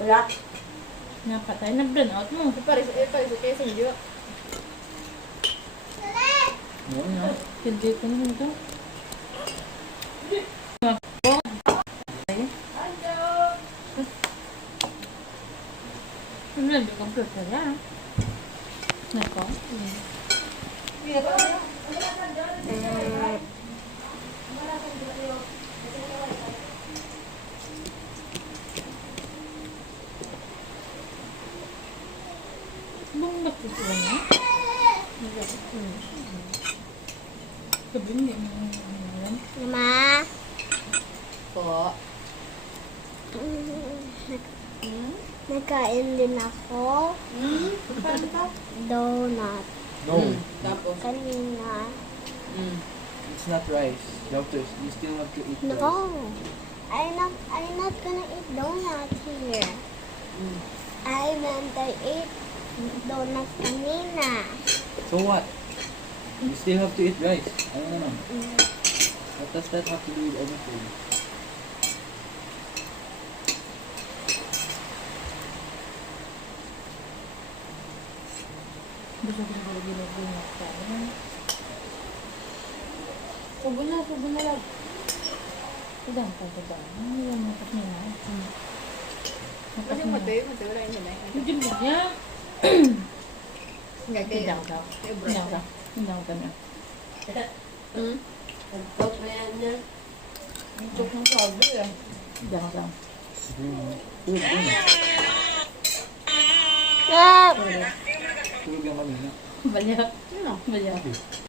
Wala. Napatay na burn out mo. Paris kayo sa video. Oo nga. Hindi ko naman ito. Ano na, hindi ko computer yan. Nako. Bang nagpusuan niya? Sabi hindi mo yan. Mama. Po. Nagkain din ako. Paano ka? Donut. No, Tapos. Kanina. it's not rice. You still have to eat rice. No. I'm not gonna eat donuts here. I meant I ate donuts kanina. So what? You still have to eat rice. I don't know. What does that have to do with anything? Gusto ko na ginagawa ko. Subo na lang. Tudang pa. Ano yung matas niya na? Kasi matay wala yun na. Hindi mo niya. Tudang ka. Tudang ka na. Nagtot na yan niya. Tok ng sabi eh. Tudang ka. Tulog yun. Ah! Tulog yung kami. Balyak. Balyak.